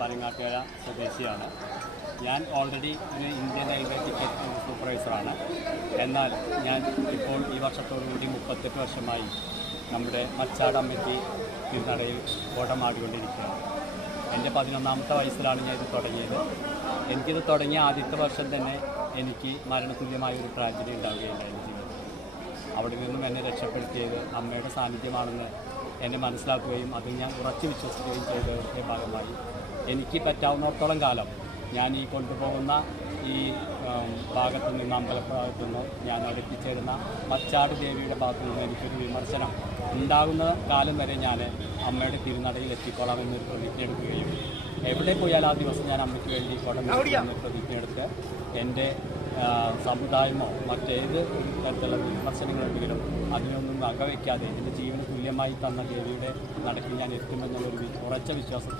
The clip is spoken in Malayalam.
പനങ്ങാട്ടുകര സ്വദേശിയാണ്. ഞാൻ ഓൾറെഡി ഒരു ഇന്ത്യൻ റെയിൽവേ ടിക്കറ്റ് സൂപ്പർവൈസറാണ്. എന്നാൽ ഞാൻ ഇപ്പോൾ ഈ വർഷത്തോടുകൂടി 38 വർഷമായി നമ്മുടെ മച്ചാട് അമ്മത്തി തിരുനടയിൽ ഓട്ടമാടിക്കൊണ്ടിരിക്കുകയാണ്. എൻ്റെ 11ാമത്തെ വയസ്സിലാണ് ഞാൻ ഇത് തുടങ്ങിയത്. എനിക്കിത് തുടങ്ങിയ ആദ്യത്തെ വർഷം തന്നെ എനിക്ക് മരണതുല്യമായ ഒരു ട്രാജഡി ഉണ്ടാവുകയുണ്ടായിരുന്നു ജീവിതത്തിൽ. അവിടെ നിന്നും എന്നെ രക്ഷപ്പെടുത്തിയത് അമ്മയുടെ സാന്നിധ്യമാണെന്ന് എന്നെ മനസ്സിലാക്കുകയും അതിൽ ഞാൻ ഉറച്ചു വിശ്വസിക്കുകയും ചെയ്തതിൻ്റെ ഭാഗമായി എനിക്ക് പറ്റാവുന്നിടത്തോളം കാലം ഞാൻ ഈ കൊണ്ടുപോകുന്ന ഈ ഭാഗത്തു നിന്ന് അമ്പലഭാഗത്തു നിന്ന് ഞാൻ അടുപ്പിച്ചേരുന്ന മച്ചാട് ദേവിയുടെ ഭാഗത്തു നിന്ന് എനിക്കൊരു വിമർശനം ഉണ്ടാകുന്ന കാലം വരെ ഞാൻ അമ്മയുടെ തിരുനടയിൽ എത്തിക്കോളാമെന്നൊരു പ്രതിജ്ഞ എടുക്കുകയും എവിടെ പോയാൽ ആ ദിവസം ഞാൻ അമ്മയ്ക്ക് വേണ്ടി കൊടമെന്ന് പ്രതിജ്ഞ എടുത്ത് എൻ്റെ സമുദായമോ മറ്റേത് തരത്തിലുള്ള വിമർശനങ്ങളുണ്ടെങ്കിലും അതിനൊന്നും വകവയ്ക്കാതെ എൻ്റെ ജീവന് തുല്യമായി തന്ന ദേവിയുടെ നടക്കിൽ ഞാൻ എത്തുമെന്നുള്ളൊരു ഉറച്ച വിശ്വാസത്തിലാണ്